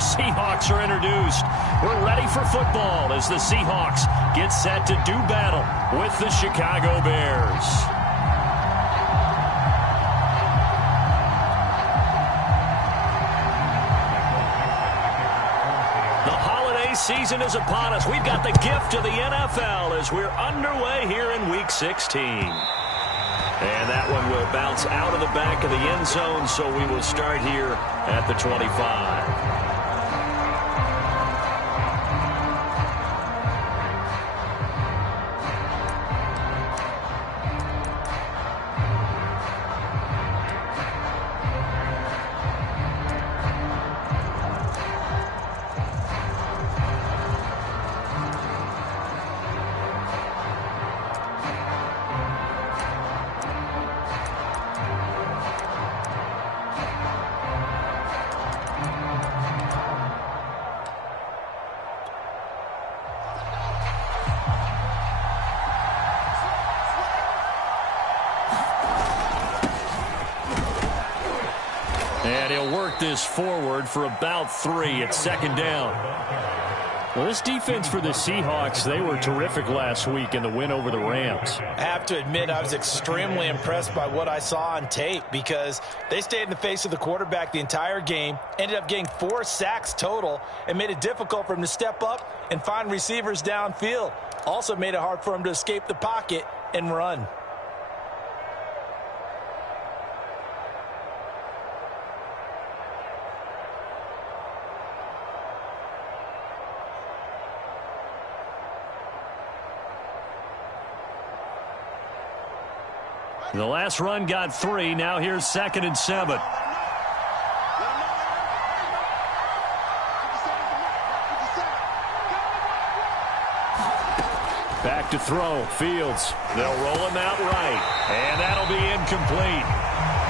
Seahawks are introduced. We're ready for football as the Seahawks get set to do battle with the Chicago Bears. The holiday season is upon us. We've got the gift of the NFL as we're underway here in Week 16. And that one will bounce out of the back of the end zone, so we will start here at the 25. And he'll work this forward for about 3. It's second down. Well, this defense for the Seahawks, they were terrific last week in the win over the Rams. I have to admit, I was extremely impressed by what I saw on tape because they stayed in the face of the quarterback the entire game, ended up getting 4 sacks total, and made it difficult for him to step up and find receivers downfield. Also made it hard for him to escape the pocket and run. The last run got 3. Now here's 2nd and 7. Back to throw. Fields. They'll roll him out right. And that'll be incomplete.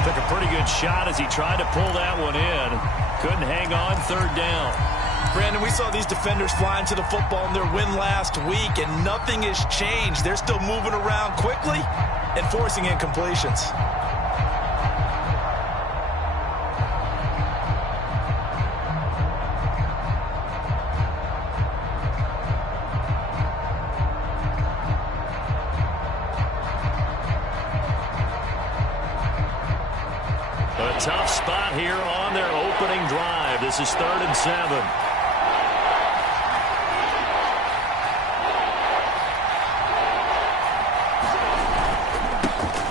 Took a pretty good shot as he tried to pull that one in. Couldn't hang on 3rd down. Brandon, we saw these defenders flying to the football in their win last week, and nothing has changed. They're still moving around quickly and forcing incompletions. A tough spot here on their opening drive. This is 3rd and 7.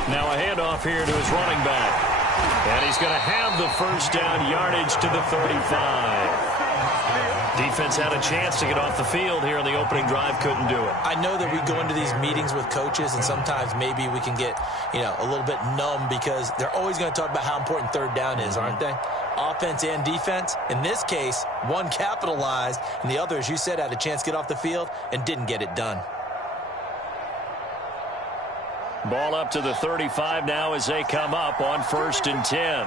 Now a handoff here to his running back. And he's going to have the first down yardage to the 35. Defense had a chance to get off the field here in the opening drive. Couldn't do it. I know that we go into these meetings with coaches, and sometimes maybe we can get, a little bit numb because they're always going to talk about how important 3rd down is, aren't they? Offense and defense. In this case, one capitalized, and the other, as you said, had a chance to get off the field and didn't get it done. Ball up to the 35 now as they come up on 1st and 10.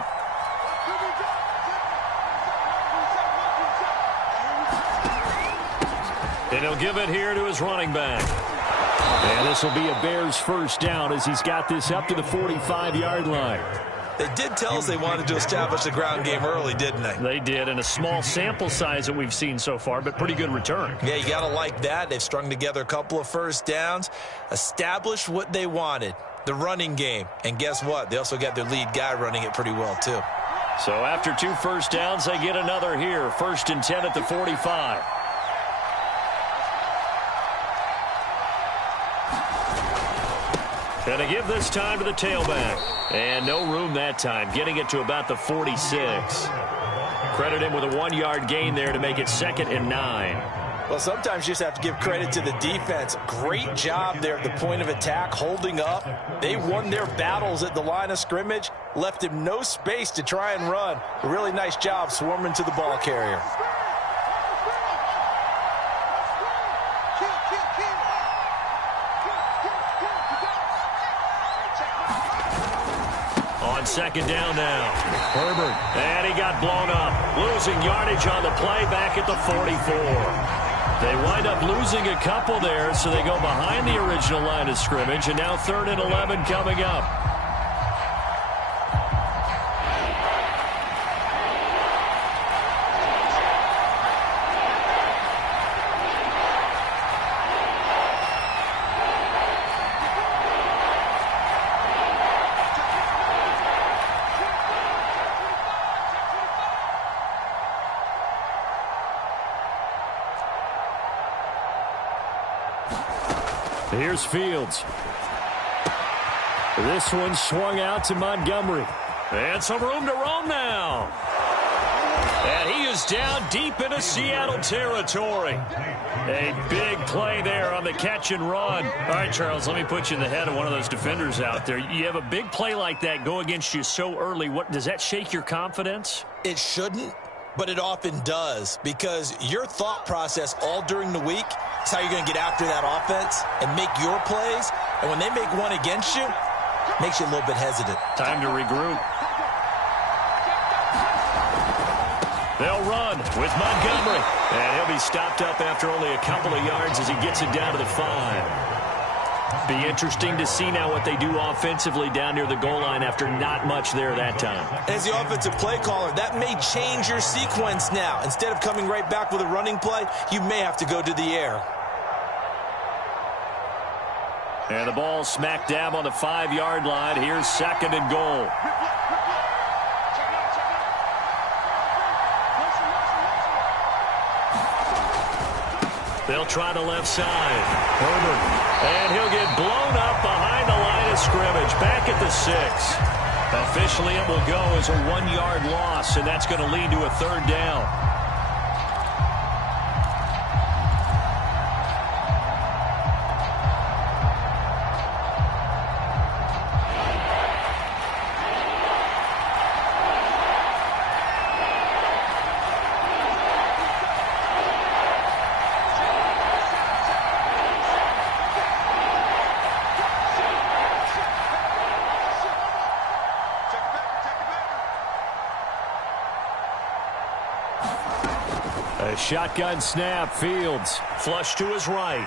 And he'll give it here to his running back. And this will be a Bears first down as he's got this up to the 45-yard line. They did tell us they wanted to establish the ground game early, didn't they? They did, in a small sample size that we've seen so far, but pretty good return. Yeah, you got to like that. They've strung together a couple of first downs, established what they wanted, the running game. And guess what? They also got their lead guy running it pretty well, too. So after 2 first downs, they get another here. 1st and 10 at the 45. Going to give this time to the tailback. And no room that time, getting it to about the 46. Credit him with a 1-yard gain there to make it 2nd and 9. Well, sometimes you just have to give credit to the defense. Great job there at the point of attack, holding up. They won their battles at the line of scrimmage, left him no space to try and run. A really nice job swarming to the ball carrier. On 2nd down now. Herbert. And he got blown up. Losing yardage on the play back at the 44. They wind up losing a couple there, so they go behind the original line of scrimmage, and now 3rd and 11 coming up. Here's Fields. This one swung out to Montgomery. And some room to roam now. And he is down deep into Seattle territory. A big play there on the catch and run. All right, Charles, let me put you in the head of one of those defenders out there. You have a big play like that go against you so early. Does that shake your confidence? It shouldn't, but it often does, because your thought process all during the week is how you're going to get after that offense and make your plays. And when they make one against you, it makes you a little bit hesitant. Time to regroup. They'll run with Montgomery. And he'll be stopped up after only a couple of yards as he gets it down to the 5. Be interesting to see now what they do offensively down near the goal line after not much there that time. As the offensive play caller, that may change your sequence now. Instead of coming right back with a running play, you may have to go to the air. And the ball smack dab on the 5-yard line. Here's 2nd and goal. They'll try the left side. Herbert. And he'll get blown up behind the line of scrimmage. Back at the 6. Officially, it will go as a 1-yard loss, and that's going to lead to a 3rd down. A shotgun snap. Fields flush to his right.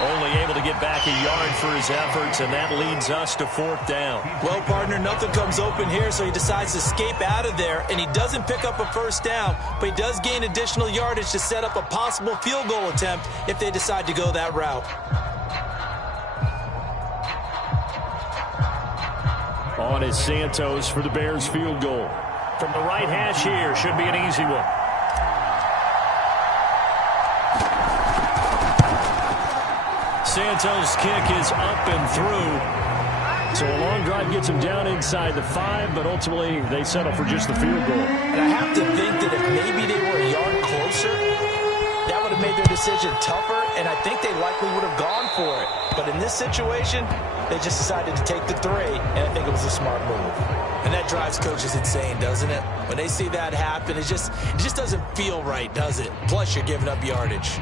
Only able to get back a yard for his efforts, and that leads us to 4th down. Well, partner, nothing comes open here, so he decides to escape out of there, and he doesn't pick up a 1st down, but he does gain additional yardage to set up a possible field goal attempt if they decide to go that route. On is Santos for the Bears field goal. From the right hash here, should be an easy one. Santos' kick is up and through. So a long drive gets him down inside the 5, but ultimately they settle for just the field goal. And I have to think that if maybe they were a yard closer, that would have made their decision tougher, and I think they likely would have gone for it. But in this situation, they just decided to take the 3, and I think it was a smart move. And that drives coaches insane, doesn't it? When they see that happen, it just doesn't feel right, does it? Plus, you're giving up yardage.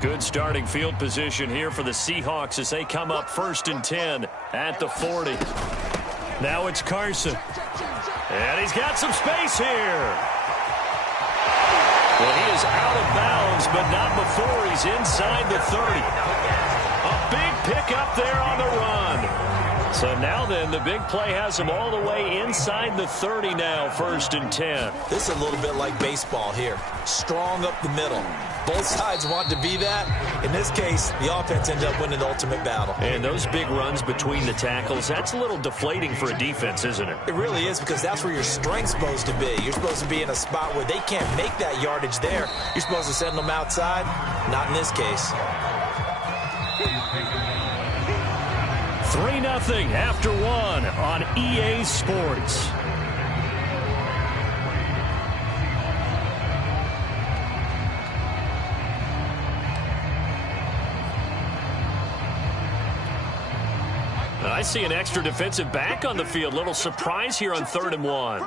Good starting field position here for the Seahawks as they come up 1st and 10 at the 40. Now it's Carson. And he's got some space here. Well, he is out of bounds, but not before he's inside the 30. A big pickup there on the run. So now then, the big play has him all the way inside the 30 now, 1st and 10. This is a little bit like baseball here. Strong up the middle. Both sides want to be that. In this case, the offense ends up winning the ultimate battle. And those big runs between the tackles, that's a little deflating for a defense, isn't it? It really is, because that's where your strength's supposed to be. You're supposed to be in a spot where they can't make that yardage there. You're supposed to send them outside. Not in this case. 3-0 after 1 on EA Sports. I see an extra defensive back on the field. Little surprise here on 3rd and 1.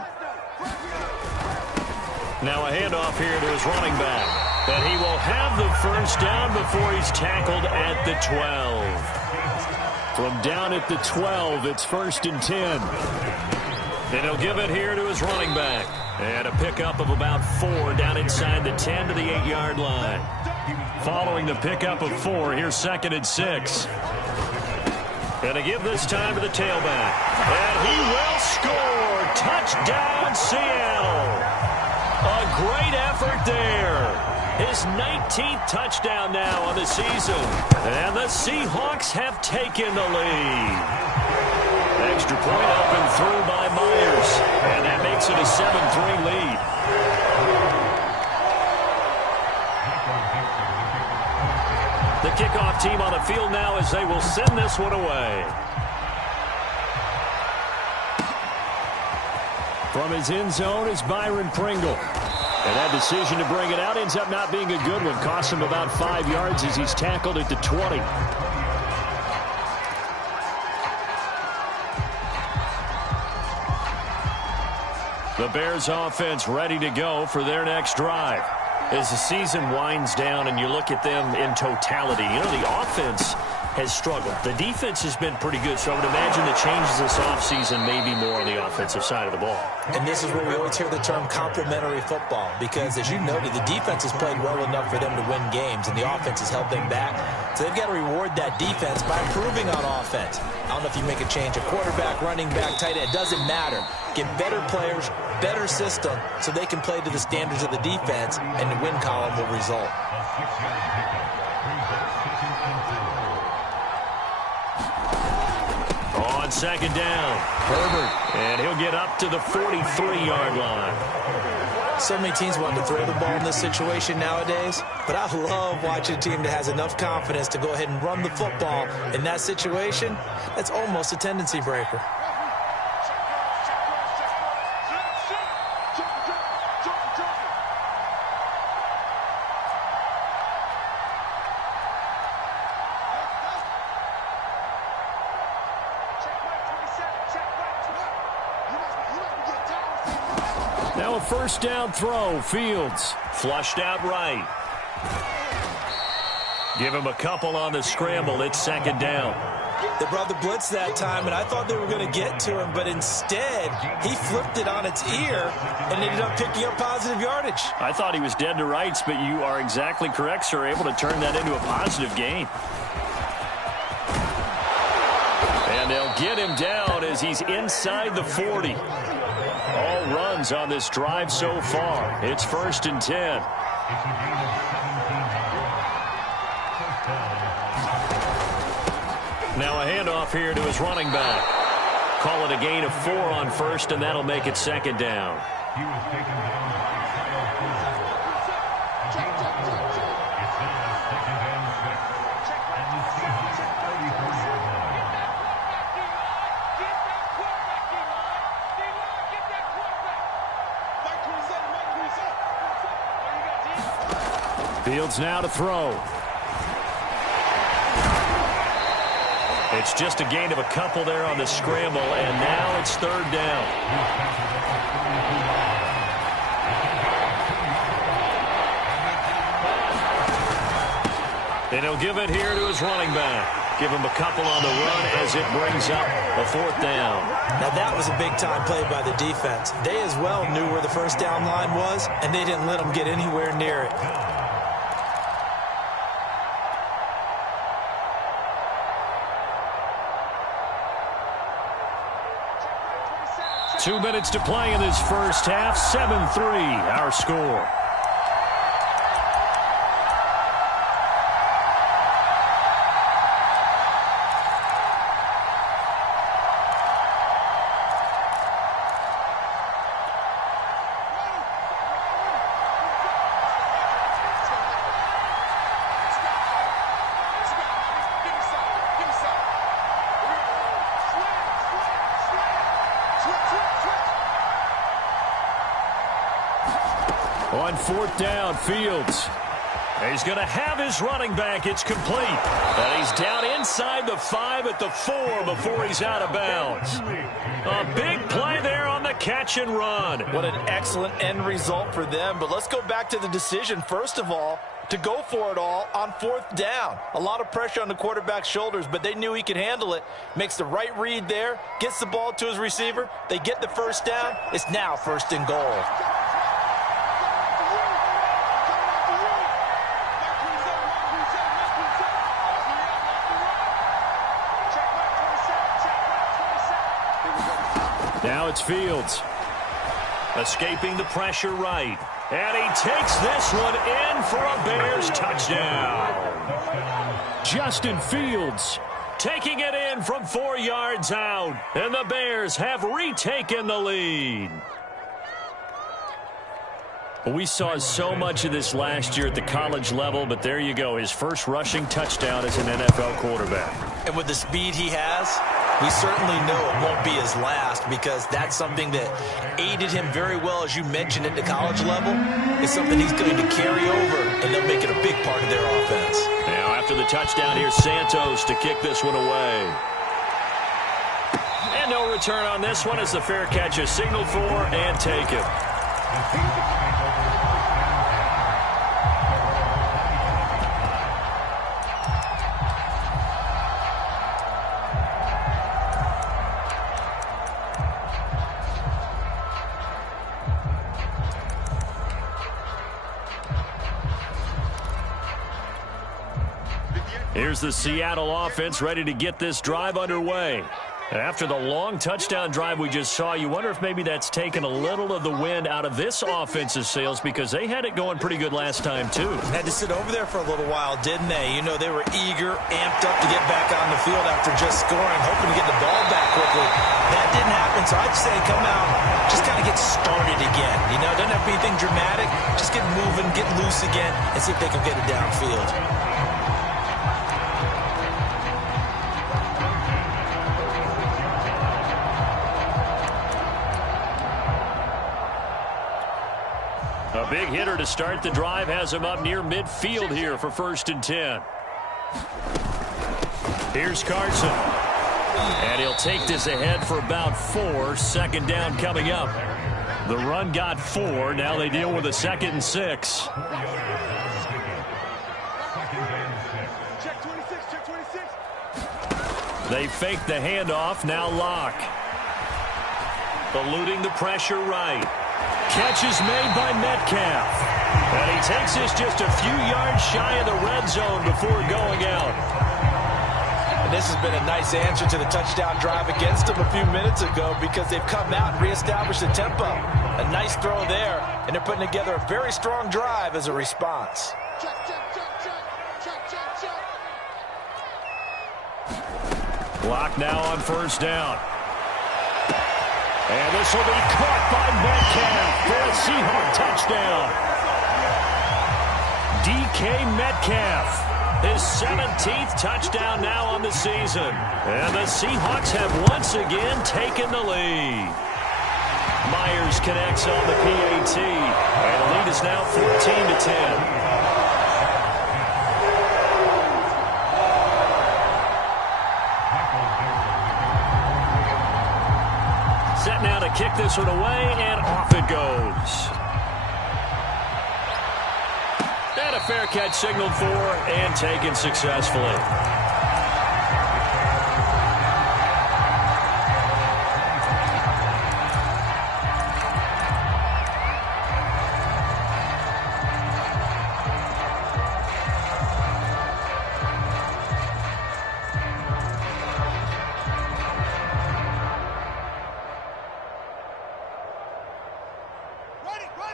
Now a handoff here to his running back. And he will have the 1st down before he's tackled at the 12. From down at the 12, it's 1st and 10. And he'll give it here to his running back. And a pickup of about 4 down inside the 10 to the 8-yard line. Following the pickup of 4, here's 2nd and 6. Going to give this time to the tailback. And he will score. Touchdown, Seattle. A great effort there. His 19th touchdown now on the season. And the Seahawks have taken the lead. Extra point up and through by Myers. And that makes it a 7-3 lead. The kickoff team on the field now as they will send this one away. From his end zone is Byron Pringle. And that decision to bring it out ends up not being a good one. Costs him about 5 yards as he's tackled at the 20. The Bears offense ready to go for their next drive. As the season winds down and you look at them in totality, you know, the offense has struggled. The defense has been pretty good, so I would imagine the changes this offseason may be more on the offensive side of the ball. And this is where we always hear the term complementary football, because as you noted, the defense has played well enough for them to win games, and the offense has held them back. So they've got to reward that defense by improving on offense. I don't know if you make a change, a quarterback, running back, tight end, it doesn't matter. Get better players, better system, so they can play to the standards of the defense, and the win column will result. On second down, Herbert, and he'll get up to the 43-yard line. So many teams want to throw the ball in this situation nowadays, but I love watching a team that has enough confidence to go ahead and run the football in that situation. That's almost a tendency breaker. Now a first down throw. Fields flushed out right. Give him a couple on the scramble. It's second down. They brought the blitz that time, and I thought they were going to get to him, but instead he flipped it on its ear and ended up picking up positive yardage. I thought he was dead to rights, but you are exactly correct, sir. Able to turn that into a positive gain. And they'll get him down as he's inside the 40. All runs on this drive so far. It's 1st and 10. Now a handoff here to his running back. Call it a gain of 4 on first, and that'll make it second down. Fields now to throw. It's just a gain of a couple there on the scramble, and now it's 3rd down. And he'll give it here to his running back. Give him a couple on the run as it brings up a 4th down. Now that was a big-time play by the defense. They as well knew where the first down line was, and they didn't let them get anywhere near it. Two minutes to play in this first half. 7-3, our score. On 4th down, Fields. He's going to have his running back. It's complete. And he's down inside the 5 at the 4 before he's out of bounds. A big play there on the catch and run. What an excellent end result for them. But let's go back to the decision, first of all, to go for it all on 4th down. A lot of pressure on the quarterback's shoulders, but they knew he could handle it. Makes the right read there, gets the ball to his receiver. They get the first down. It's now 1st and goal. Now it's Fields. Escaping the pressure right. And he takes this one in for a Bears touchdown. Justin Fields taking it in from 4 yards out. And the Bears have retaken the lead. We saw so much of this last year at the college level, but there you go. His first rushing touchdown as an NFL quarterback. And with the speed he has, we certainly know it won't be his last, because that's something that aided him very well, as you mentioned, at the college level. It's something he's going to carry over, and they'll make it a big part of their offense. Now after the touchdown, here's Santos to kick this one away. And no return on this one as the fair catch is signaled for and taken. Here's the Seattle offense ready to get this drive underway. After the long touchdown drive we just saw, you wonder if maybe that's taken a little of the wind out of this offensive sails, because they had it going pretty good last time, too. Had to sit over there for a little while, didn't they? You know, they were eager, amped up to get back on the field after just scoring, hoping to get the ball back quickly. That didn't happen, so I'd say come out, just kind of get started again. You know, doesn't have to be anything dramatic. Just get moving, get loose again, and see if they can get it downfield. A big hitter to start the drive has him up near midfield here for 1st and 10. Here's Carson. And he'll take this ahead for about 4. Second down coming up. The run got 4. Now they deal with a 2nd and 6. Check 26, check 26. They fake the handoff. Now Locke. Eluding the pressure right. Catch is made by Metcalf. And he takes this just a few yards shy of the red zone before going out. And this has been a nice answer to the touchdown drive against them a few minutes ago, because they've come out and reestablished the tempo. A nice throw there, and they're putting together a very strong drive as a response. Check, check, check, check. Check, check, check. Clock now on 1st down. And this will be caught by Metcalf for a Seahawk touchdown. DK Metcalf, his 17th touchdown now on the season. And the Seahawks have once again taken the lead. Myers connects on the PAT. And the lead is now 14-10. Set now to kick this one away, and off it goes. And a fair catch signaled for and taken successfully.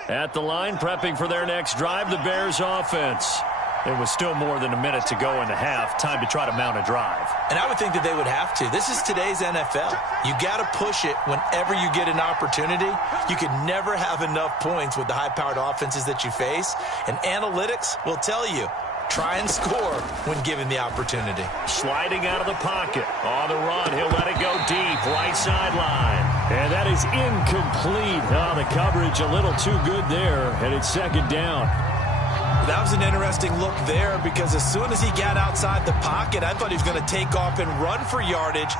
At the line, prepping for their next drive, the Bears offense. It was still more than a minute to go in the half. Time to try to mount a drive. And I would think that they would have to. This is today's NFL. You got to push it whenever you get an opportunity. You can never have enough points with the high-powered offenses that you face. And analytics will tell you, try and score when given the opportunity. Sliding out of the pocket. On the run, he'll let it go deep. Right sideline. And that is incomplete. Oh, the coverage a little too good there. And it's 2nd down. That was an interesting look there, because as soon as he got outside the pocket, I thought he was going to take off and run for yardage.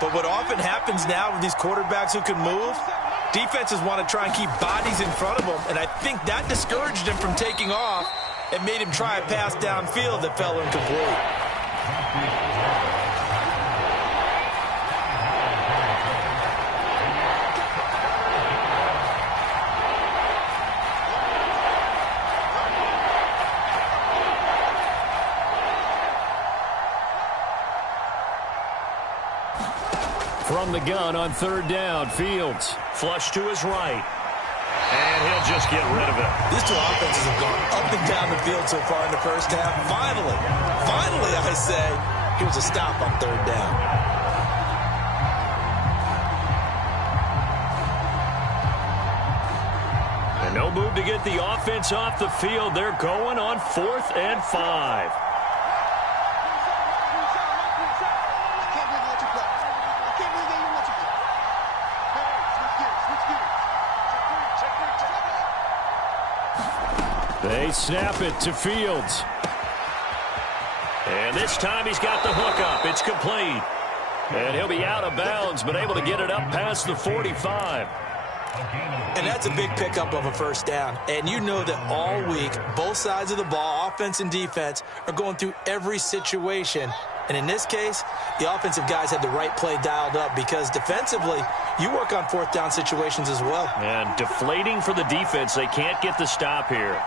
But what often happens now with these quarterbacks who can move, defenses want to try and keep bodies in front of them. And I think that discouraged him from taking off and made him try a pass downfield that fell incomplete. From the gun on 3rd down, Fields. Flush to his right. And he'll just get rid of it. These two offenses have gone up and down the field so far in the first half. Finally, I say, here's a stop on 3rd down. And No move to get the offense off the field. They're going on 4th and 5. They snap it to Fields. And this time he's got the hook up. It's complete. And he'll be out of bounds, but able to get it up past the 45. And that's a big pickup of a first down. And you know that all week, both sides of the ball, offense and defense, are going through every situation. And in this case, the offensive guys had the right play dialed up because defensively, you work on 4th down situations as well. And deflating for the defense. They can't get the stop here.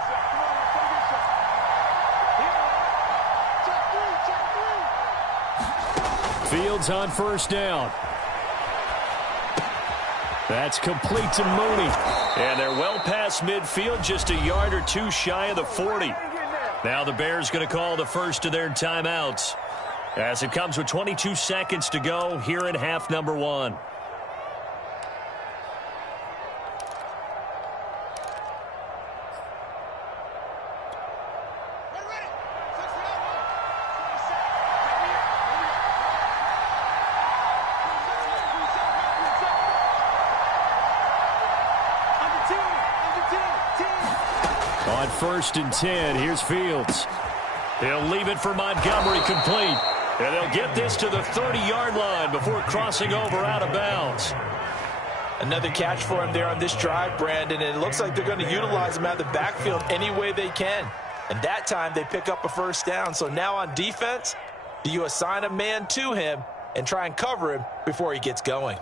Fields on first down. That's complete to Mooney. And they're well past midfield, just a yard or two shy of the 40. Now the Bears going to call the first of their timeouts, as it comes with 22 seconds to go here in half number 1. On 1st and 10, here's Fields. He'll leave it for Montgomery complete. And they'll get this to the 30-yard line before crossing over out of bounds. Another catch for him there on this drive, Brandon, and it looks like they're going to utilize him out of the backfield any way they can. And that time they pick up a first down. So now on defense, do you assign a man to him and try and cover him before he gets going?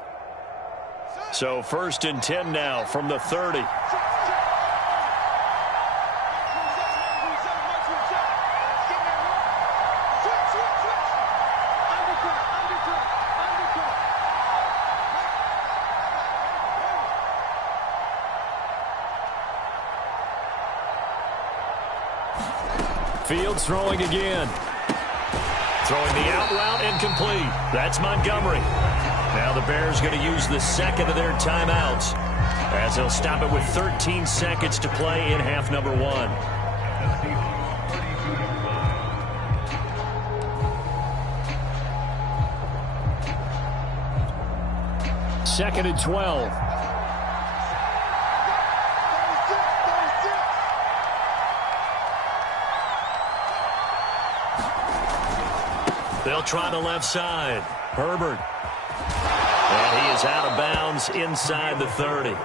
So 1st and 10 now from the 30. Fields throwing again. Throwing the out route and complete. That's Montgomery. Now the Bears going to use the second of their timeouts, as they'll stop it with 13 seconds to play in half number 1. 2nd and 12. They'll try the left side. Herbert. And he is out of bounds inside the 30.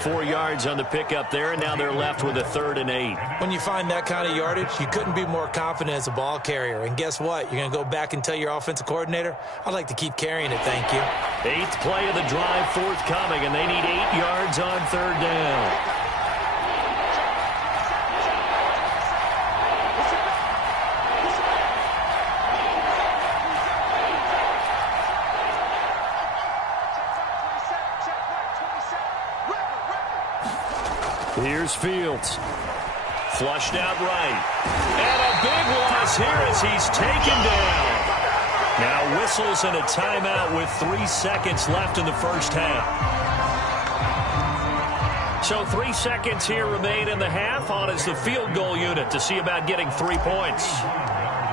4 yards on the pickup there, and now they're left with a 3rd and 8. When you find that kind of yardage, you couldn't be more confident as a ball carrier. And guess what? You're going to go back and tell your offensive coordinator, I'd like to keep carrying it, thank you. 8th play of the drive forthcoming, and they need 8 yards on 3rd down. Here's Fields. Flushed out right. And a big loss here as he's taken down. Now whistles and a timeout with 3 seconds left in the first half. So 3 seconds here remain in the half. On is the field goal unit to see about getting 3 points.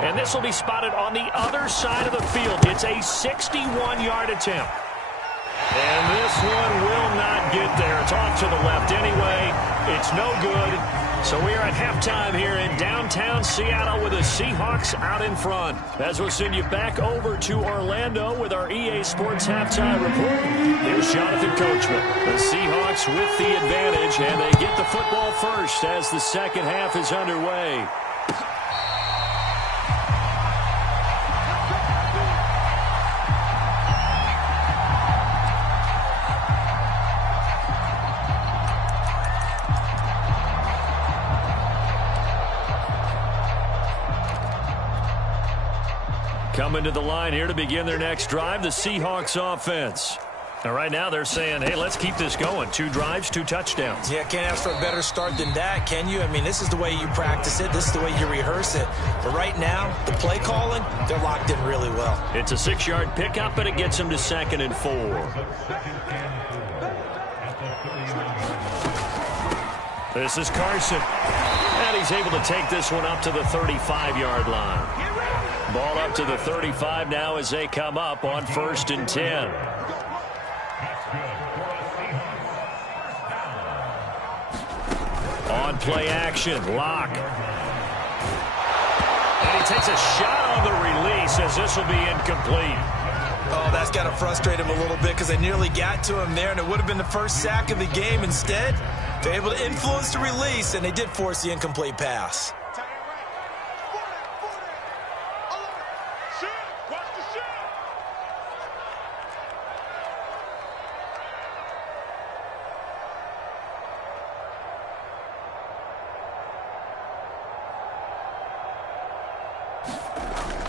And this will be spotted on the other side of the field. It's a 61-yard attempt. And this one will not get there. It's off to the left anyway. It's no good. So we are at halftime here in downtown Seattle with the Seahawks out in front. As we'll send you back over to Orlando with our EA Sports Halftime Report. Here's Jonathan Coachman. The Seahawks with the advantage, and they get the football first as the second half is underway. Coming to the line here to begin their next drive, the Seahawks offense. Now, right now they're saying, hey, let's keep this going. 2 drives, 2 touchdowns. Yeah, can't ask for a better start than that, can you? I mean, this is the way you practice it. This is the way you rehearse it. But right now, the play calling, they're locked in really well. It's a 6-yard pickup, but it gets them to 2nd and 4. This is Carson. And he's able to take this one up to the 35-yard line. Ball up to the 35 now as they come up on 1st and 10. On play action, Locke. And he takes a shot on the release as this will be incomplete. Oh, that's got to frustrate him a little bit because they nearly got to him there, and it would have been the first sack of the game. Instead, they're able to influence the release, and they did force the incomplete pass.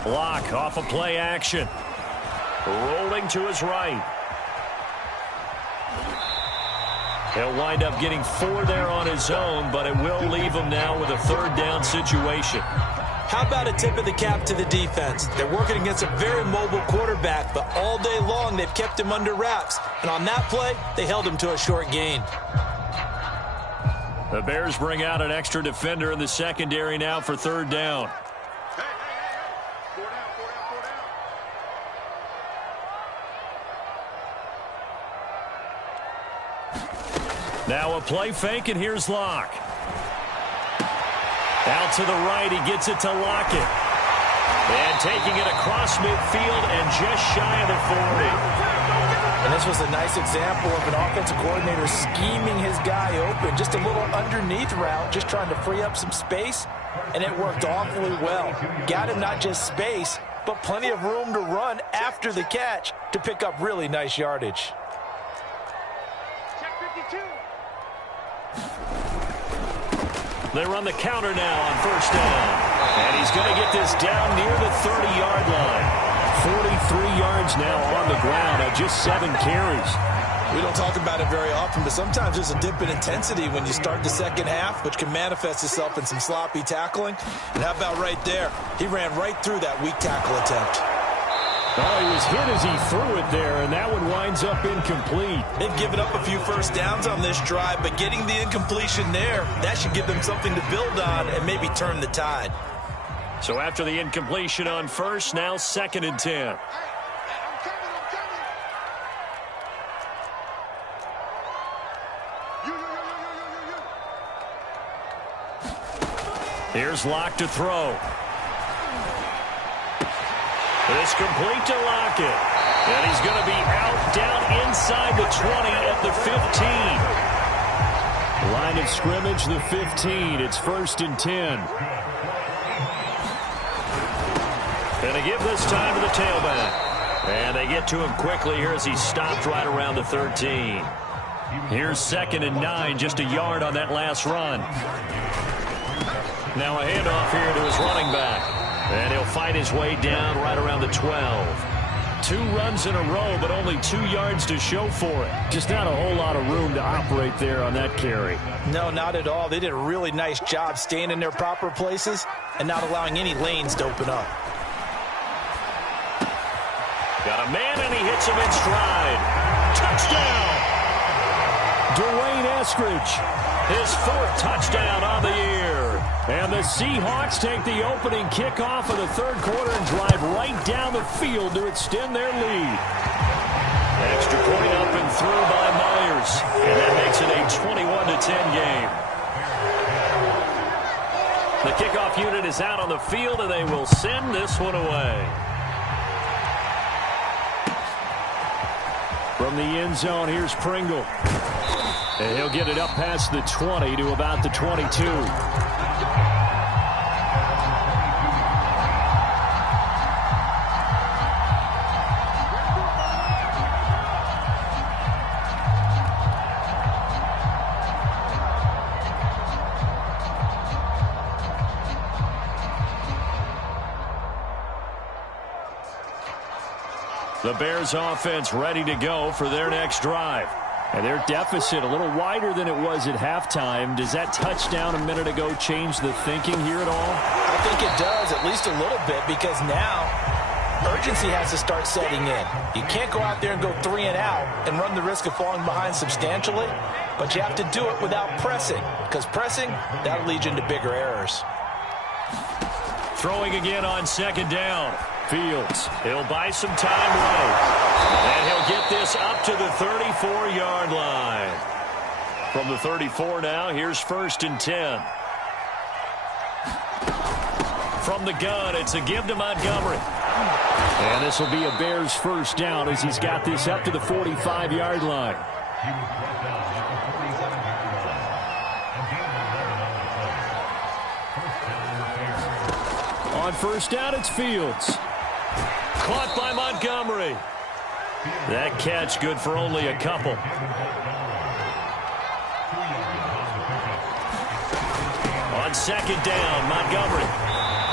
Locke off a play action. Rolling to his right. He'll wind up getting 4 there on his own, but it will leave him now with a 3rd down situation. How about a tip of the cap to the defense? They're working against a very mobile quarterback, but all day long they've kept him under wraps. And on that play, they held him to a short gain. The Bears bring out an extra defender in the secondary now for 3rd down. Now a play fake, and here's Locke. Out to the right, he gets it to Lockett. And taking it across midfield and just shy of the 40. And this was a nice example of an offensive coordinator scheming his guy open. Just a little underneath route, just trying to free up some space, and it worked awfully well. Got him not just space, but plenty of room to run after the catch to pick up really nice yardage. They run the counter now on 1st down. And he's going to get this down near the 30-yard line. 43 yards now on the ground at just 7 carries. We don't talk about it very often, but sometimes there's a dip in intensity when you start the second half, which can manifest itself in some sloppy tackling. And how about right there? He ran right through that weak tackle attempt. Oh, he was hit as he threw it there, and that one winds up incomplete. They've given up a few first downs on this drive, but getting the incompletion there, that should give them something to build on and maybe turn the tide. So after the incompletion on 1st, now 2nd and 10. Here's Locke to throw. It's complete to Lockett. And he's going to be out down inside the 20 at the 15. Line of scrimmage, the 15. It's 1st and 10. And they give this time to the tailback. And they get to him quickly here as he's stopped right around the 13. Here's 2nd and 9, just a yard on that last run. Now a handoff here to his running back. And he'll fight his way down right around the 12. 2 runs in a row, but only 2 yards to show for it. Just not a whole lot of room to operate there on that carry. No, not at all. They did a really nice job staying in their proper places and not allowing any lanes to open up. Got a man, and he hits him in stride. Touchdown! Dwayne Eskridge, his 4th touchdown on the year. And the Seahawks take the opening kickoff of the 3rd quarter and drive right down the field to extend their lead. Extra point up and through by Myers. And that makes it a 21-10 game. The kickoff unit is out on the field, and they will send this one away. From the end zone, here's Pringle. And he'll get it up past the 20 to about the 22. The Bears offense ready to go for their next drive. And their deficit a little wider than it was at halftime. Does that touchdown a minute ago change the thinking here at all? I think it does, at least a little bit, because now urgency has to start setting in. You can't go out there and go 3 and out and run the risk of falling behind substantially, but you have to do it without pressing, because pressing, that'll lead you into bigger errors. Throwing again on second down. Fields, he'll buy some time right. And he'll get this up to the 34-yard line. From the 34 now, here's 1st and 10. From the gun, it's a give to Montgomery. And this will be a Bears first down as he's got this up to the 45-yard line. On first down, it's Fields. Caught by Montgomery. That catch good for only a couple. On second down, Montgomery.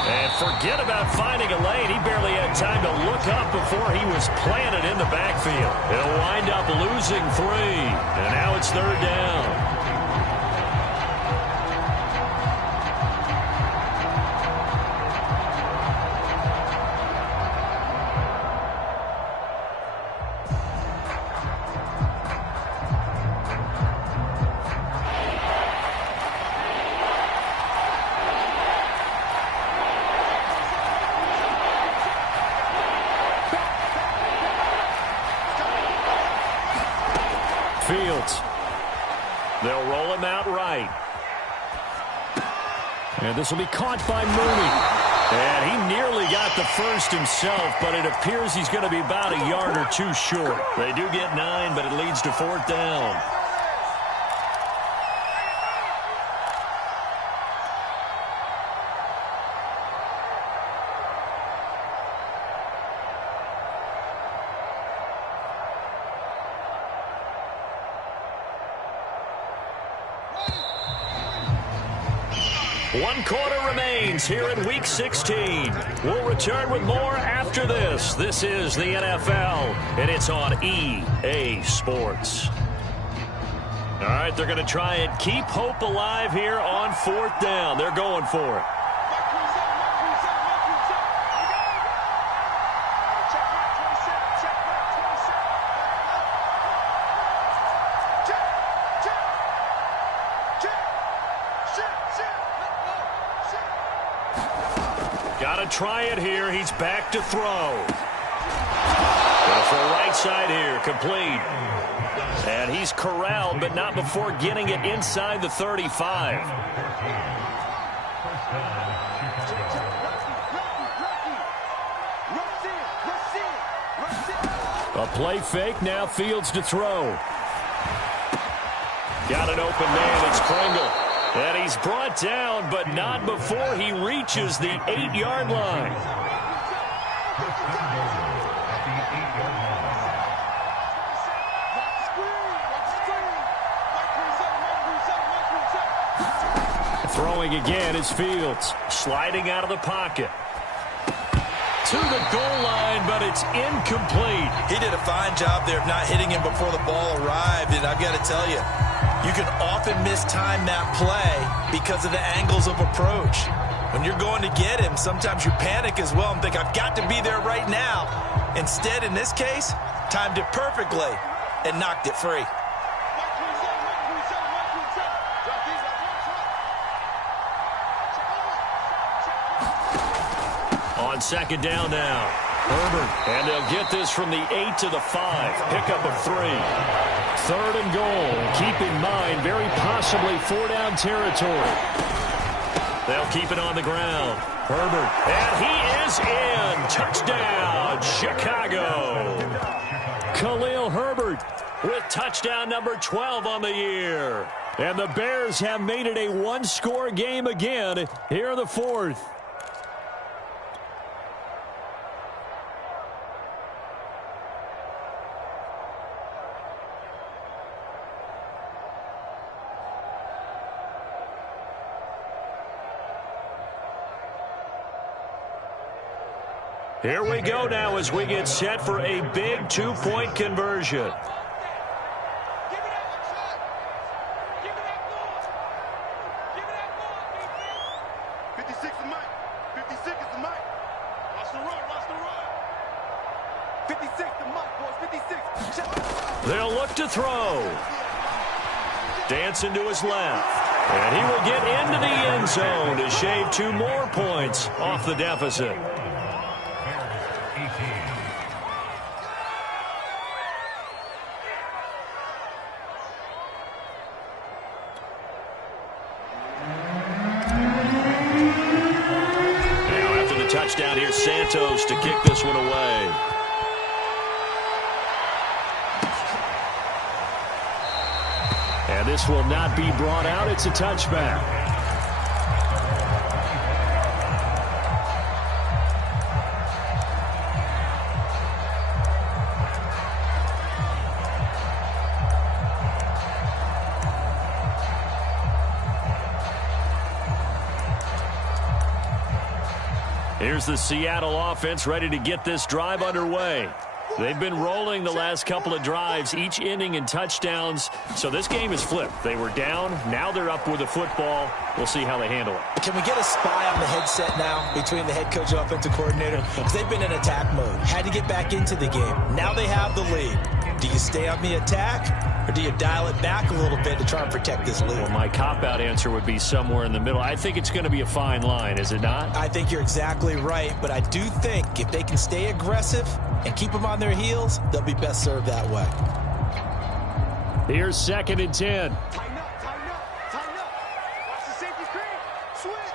And forget about finding a lane. He barely had time to look up before he was planted in the backfield. He'll wind up losing 3. And now it's 3rd down. Fields. They'll roll him out right. And this will be caught by Mooney. And he nearly got the first himself, but it appears he's going to be about a yard or 2 short. They do get 9, but it leads to 4th down. One quarter remains here in Week 16. We'll return with more after this. This is the NFL, and it's on EA Sports. All right, they're going to try and keep hope alive here on 4th down. They're going for it. Got to try it here. He's back to throw. Go for right side here. Complete. And he's corralled, but not before getting it inside the 35. A play fake. Now Fields to throw. Got an open man. It's Pringle. And he's brought down, but not before he reaches the 8-yard line. Throwing again is Fields. Sliding out of the pocket. To the goal line, but it's incomplete. He did a fine job there of not hitting him before the ball arrived, and I've got to tell you, you can often mistime that play because of the angles of approach. When you're going to get him, sometimes you panic as well and think, I've got to be there right now. Instead, in this case, timed it perfectly and knocked it free. On second down now, Herbert, and they'll get this from the 8 to the 5. Pickup of 3. 3rd and goal. Keep in mind, very possibly 4-down territory. They'll keep it on the ground. Herbert, and he is in. Touchdown, Chicago. Khalil Herbert with touchdown number 12 on the year. And the Bears have made it a one-score game again here in the 4th. Here we go now as we get set for a big 2-point conversion. 56 is Mike. 56 is the Mike. Watch the run. Watch the run. They'll look to throw. Dancing to his left. And he will get into the end zone to shave 2 more points off the deficit. Now after the touchdown, here's Santos to kick this one away. And this will not be brought out. It's a touchback. Here's the Seattle offense ready to get this drive underway. They've been rolling the last couple of drives, each ending in touchdowns. So this game is flipped. They were down. Now they're up with the football. We'll see how they handle it. Can we get a spy on the headset now between the head coach and offensive coordinator? Because they've been in attack mode. Had to get back into the game. Now they have the lead. Do you stay on the attack, or do you dial it back a little bit to try and protect this lead? Well, my cop-out answer would be somewhere in the middle. I think it's going to be a fine line, is it not? I think you're exactly right, but I do think if they can stay aggressive and keep them on their heels, they'll be best served that way. Here's 2nd and 10. Tighten up, tighten up, tighten up. Watch the safety screen. Switch,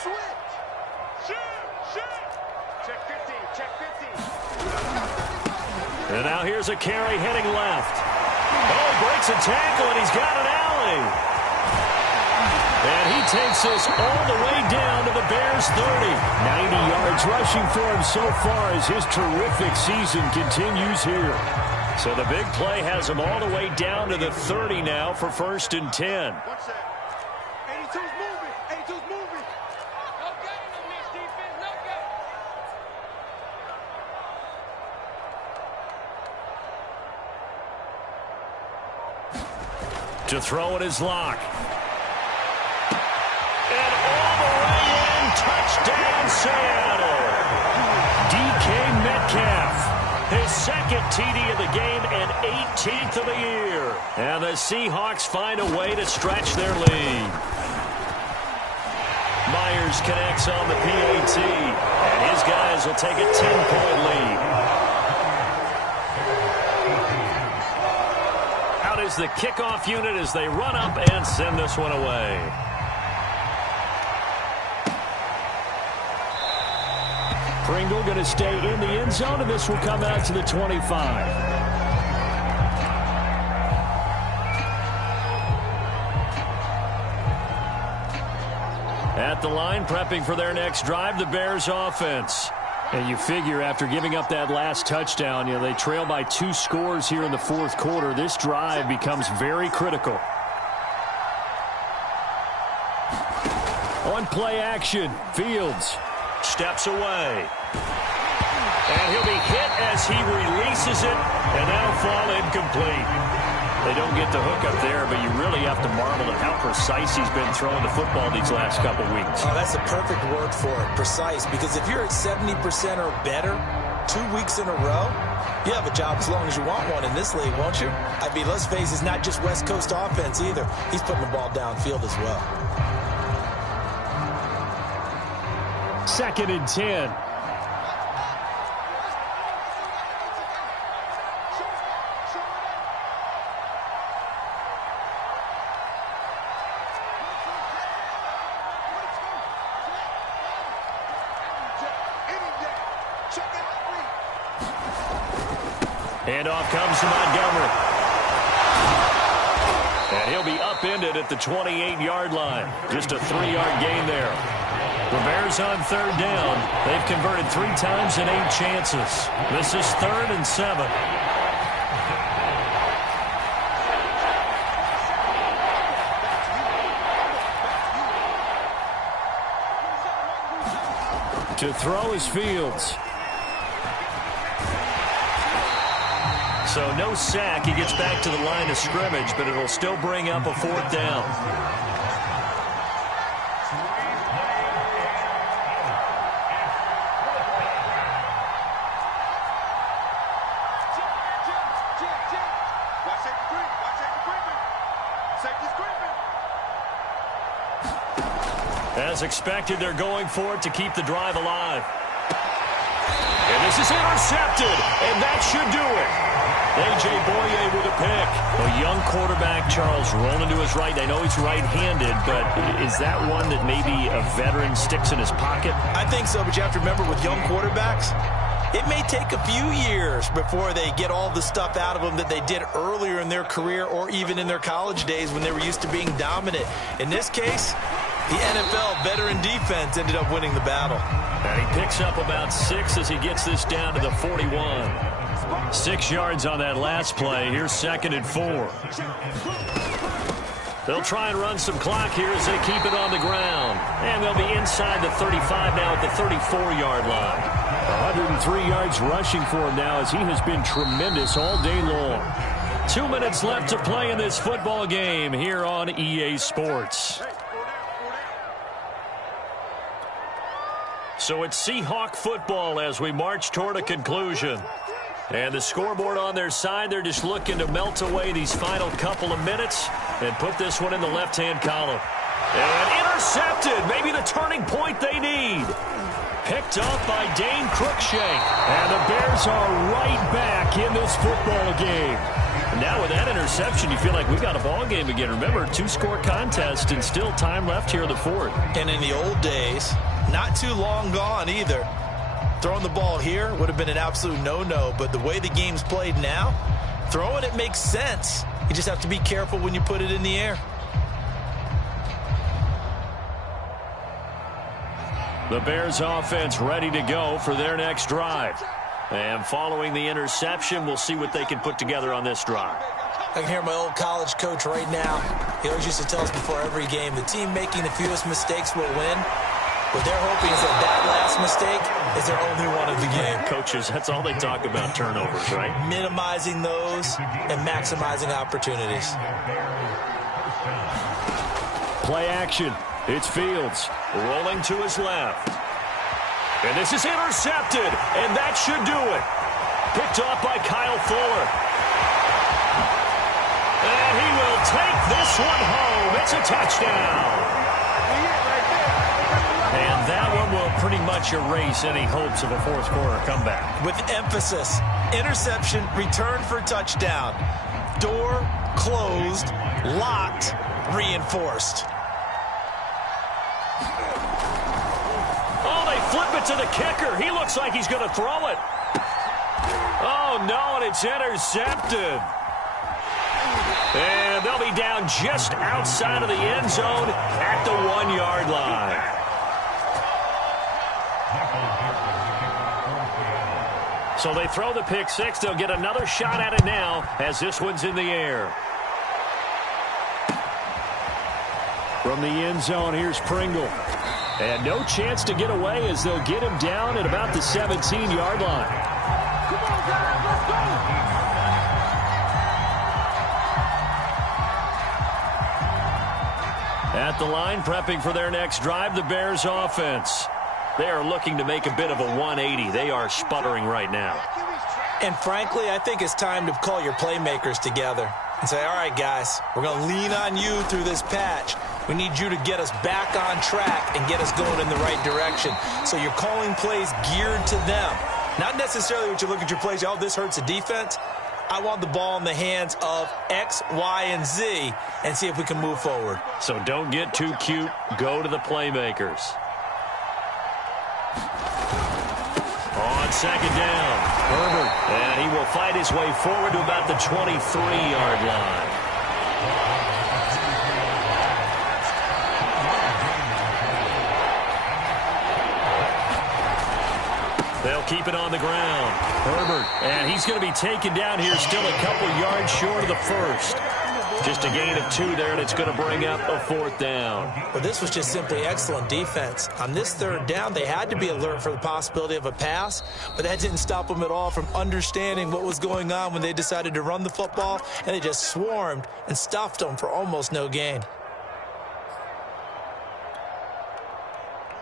switch. Shoot. Check 15, check 15. And now here's a carry heading left. Oh, breaks a tackle, and he's got an alley. And he takes this all the way down to the Bears' 30. 90 yards rushing for him so far as his terrific season continues here. So the big play has him all the way down to the 30 now for 1st and 10. Watch that. 82's moving. 82's moving. No gain on this defense. No gain. To throw it is Locke. And all the way in, touchdown Seattle. DK Metcalf, his 2nd TD of the game and 18th of the year. And the Seahawks find a way to stretch their lead. Myers connects on the PAT, and his guys will take a 10-point lead. Out is the kickoff unit as they run up and send this one away. Pringle going to stay in the end zone, and this will come out to the 25. At the line, prepping for their next drive, the Bears offense. And you figure after giving up that last touchdown, they trail by 2 scores here in the 4th quarter. This drive becomes very critical. On play action, Fields steps away. And he'll be hit as he releases it, and that'll fall incomplete. They don't get the hook up there, but you really have to marvel at how precise he's been throwing the football these last couple weeks. Oh, that's a perfect word for it, precise, because if you're at 70% or better 2 weeks in a row, you have a job as long as you want one in this league, won't you? I mean, let's face it, it's not just West Coast offense either. He's putting the ball downfield as well. 2nd and 10. Handoff comes to Montgomery. And he'll be upended at the 28-yard line. Just a 3-yard gain there. The Bears on 3rd down. They've converted 3 times in 8 chances. This is 3rd and 7. To throw is Fields. So no sack. He gets back to the line of scrimmage, but it'll still bring up a 4th down. As expected, they're going for it to keep the drive alive. And this is intercepted, and that should do it. A.J. Boye with a pick. A young quarterback, Charles, rolling to his right. I know he's right-handed, but is that one that maybe a veteran sticks in his pocket? I think so, but you have to remember with young quarterbacks, it may take a few years before they get all the stuff out of them that they did earlier in their career or even in their college days when they were used to being dominant. In this case, the NFL veteran defense ended up winning the battle. And he picks up about 6 as he gets this down to the 41. 6 yards on that last play. Here's 2nd and 4. They'll try and run some clock here as they keep it on the ground. And they'll be inside the 35 now at the 34-yard line. 103 yards rushing for him now as he has been tremendous all day long. 2 minutes left to play in this football game here on EA Sports. So it's Seahawk football as we march toward a conclusion. And the scoreboard on their side, they're just looking to melt away these final couple of minutes and put this one in the left-hand column. And intercepted, maybe the turning point they need. Picked up by Dane Cruikshank. And the Bears are right back in this football game. And now with that interception, you feel like we got a ball game again. Remember, 2-score contest and still time left here in the fourth. And in the old days, not too long gone either, throwing the ball here would have been an absolute no-no. But the way the game's played now, throwing it makes sense. You just have to be careful when you put it in the air. The Bears offense ready to go for their next drive. And following the interception, we'll see what they can put together on this drive. I can hear my old college coach right now. He always used to tell us before every game, the team making the fewest mistakes will win. What they're hoping is that last mistake is their only one of the game. Coaches, that's all they talk about, turnovers, right? Minimizing those and maximizing opportunities. Play action. It's Fields rolling to his left. And this is intercepted, and that should do it. Picked off by Kyle Fuller. And he will take this one home. It's a touchdown. And that one will pretty much erase any hopes of a fourth quarter comeback. With emphasis, interception, return for touchdown. Door closed, locked, reinforced. Oh, they flip it to the kicker. He looks like he's going to throw it. Oh, no, and it's intercepted. And they'll be down just outside of the end zone at the 1-yard line. So they throw the pick six. They'll get another shot at it now as this one's in the air. From the end zone, here's Pringle. And no chance to get away as they'll get him down at about the 17-yard line. Come on, guys, let's go! At the line, prepping for their next drive, the Bears offense. They are looking to make a bit of a 180. They are sputtering right now. And frankly, I think it's time to call your playmakers together and say, all right, guys, we're going to lean on you through this patch. We need you to get us back on track and get us going in the right direction. So you're calling plays geared to them. Not necessarily what you look at your plays, oh, this hurts the defense. I want the ball in the hands of X, Y, and Z and see if we can move forward. So don't get too cute. Go to the playmakers. On second down, Herbert. And he will fight his way forward to about the 23-yard line. They'll keep it on the ground. Herbert, and he's going to be taken down here still a couple yards short of the first. Just a gain of 2 there, and it's going to bring up a 4th down. Well, this was just simply excellent defense. On this 3rd down, they had to be alert for the possibility of a pass, but that didn't stop them at all from understanding what was going on when they decided to run the football, and they just swarmed and stuffed them for almost no gain.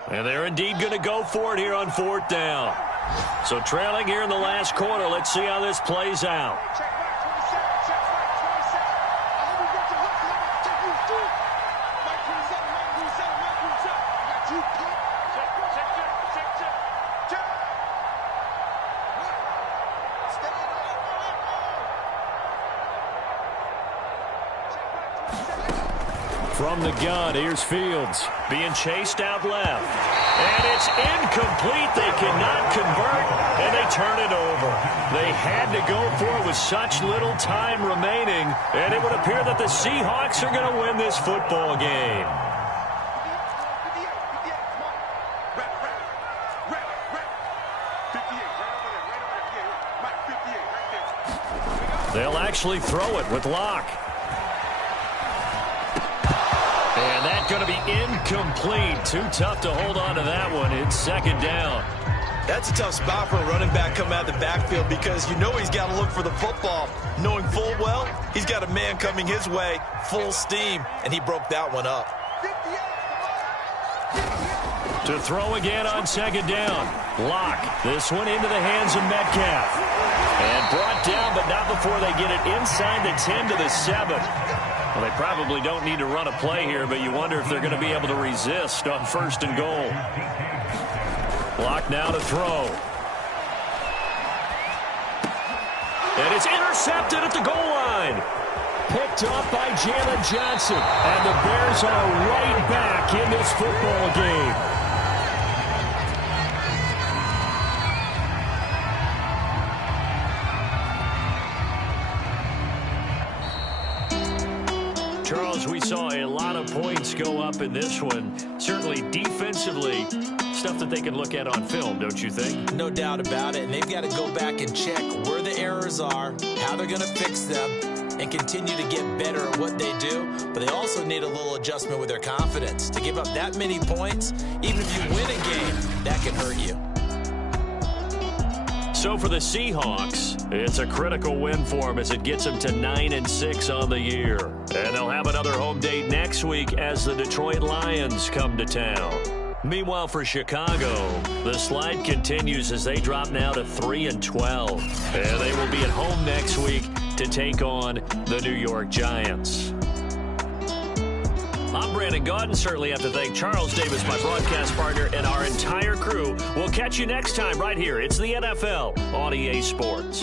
And they're indeed going to go for it here on 4th down. So trailing here in the last quarter, let's see how this plays out. Check back, 27, check back, 27. I hope we got your left, check you, Stu. Mike 27, Mike 27, Mike 27. From the gun, here's Fields being chased out left. And it's incomplete. They cannot convert, and they turn it over. They had to go for it with such little time remaining, and it would appear that the Seahawks are going to win this football game. They'll actually throw it with Locke. And that's going to be incomplete. Too tough to hold on to that one. It's second down. That's a tough spot for a running back coming out of the backfield because you know he's got to look for the football, knowing full well he's got a man coming his way, full steam, and he broke that one up. To throw again on second down. Locke. This one into the hands of Metcalf. And brought down, but not before they get it inside the 10 to the 7. Well, they probably don't need to run a play here, but you wonder if they're going to be able to resist on first and goal. Locke now to throw. And it's intercepted at the goal line. Picked up by Jalen Johnson. And the Bears are right back in this football game. Charles, we saw a lot of points go up in this one. Certainly defensively, stuff that they can look at on film, don't you think? No doubt about it, and they've got to go back and check where the errors are, how they're going to fix them, and continue to get better at what they do. But they also need a little adjustment with their confidence. To give up that many points, even if you win a game, that can hurt you. So for the Seahawks, it's a critical win for them as it gets them to 9-6 on the year. And they'll have another home date next week as the Detroit Lions come to town. Meanwhile, for Chicago, the slide continues as they drop now to 3-12. And they will be at home next week to take on the New York Giants. I'm Brandon Gaudin. Certainly have to thank Charles Davis, my broadcast partner, and our entire crew. We'll catch you next time right here. It's the NFL on EA Sports.